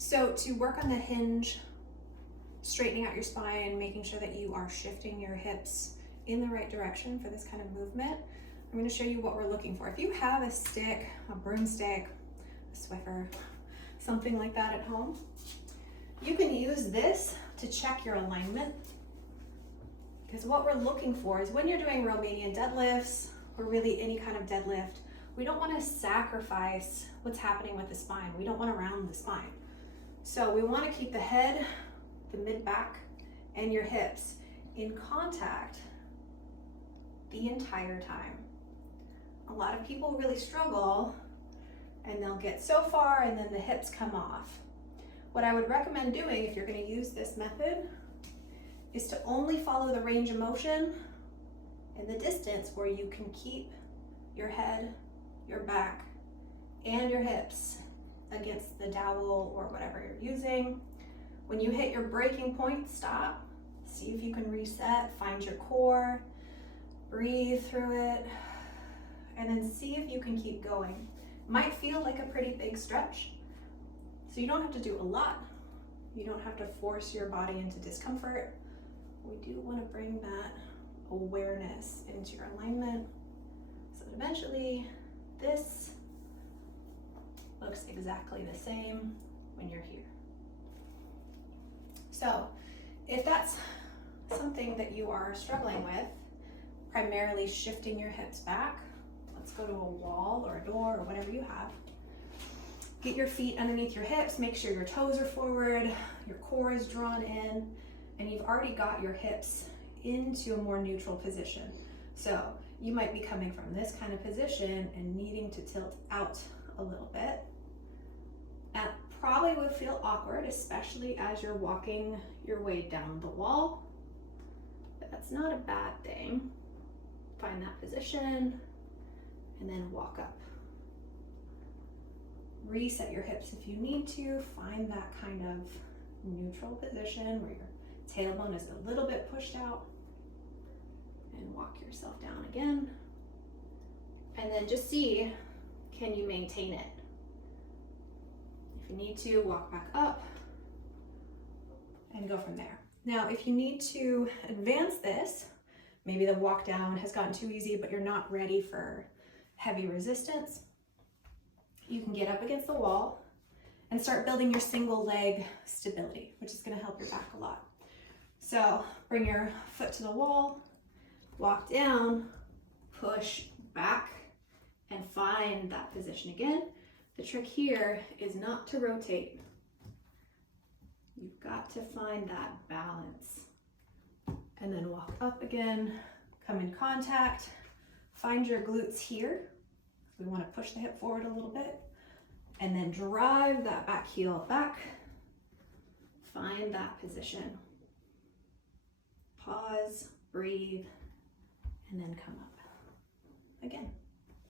So to work on the hinge, straightening out your spine, making sure that you are shifting your hips in the right direction for this kind of movement, I'm going to show you what we're looking for. If you have a stick, a broomstick, a Swiffer, something like that at home, you can use this to check your alignment. Because what we're looking for is when you're doing Romanian deadlifts or really any kind of deadlift, we don't want to sacrifice what's happening with the spine. We don't want to round the spine. So we want to keep the head, the mid-back, and your hips in contact the entire time. A lot of people really struggle and they'll get so far and then the hips come off. What I would recommend doing if you're going to use this method is to only follow the range of motion in the distance where you can keep your head, your back, and your hips against the dowel or whatever you're using. When you hit your breaking point, stop. See if you can reset, find your core, breathe through it, and then see if you can keep going. Might feel like a pretty big stretch, so you don't have to do a lot. You don't have to force your body into discomfort. We do want to bring that awareness into your alignment so that eventually this looks exactly the same when you're here. So if that's something that you are struggling with, primarily shifting your hips back, let's go to a wall or a door or whatever you have. Get your feet underneath your hips, make sure your toes are forward, your core is drawn in, and you've already got your hips into a more neutral position. So you might be coming from this kind of position and needing to tilt out a little bit. That probably would feel awkward, especially as you're walking your way down the wall, but that's not a bad thing. Find that position and then walk up. Reset your hips if you need to. Find that kind of neutral position where your tailbone is a little bit pushed out, and walk yourself down again. And then just see, can you maintain it? If you need to, walk back up and go from there. Now, if you need to advance this, maybe the walk down has gotten too easy, but you're not ready for heavy resistance, you can get up against the wall and start building your single leg stability, which is going to help your back a lot. So bring your foot to the wall, walk down, push back, and find that position again. The trick here is not to rotate. You've got to find that balance. And then walk up again, come in contact, find your glutes here. We want to push the hip forward a little bit, and then drive that back heel back. Find that position. Pause, breathe, and then come up again.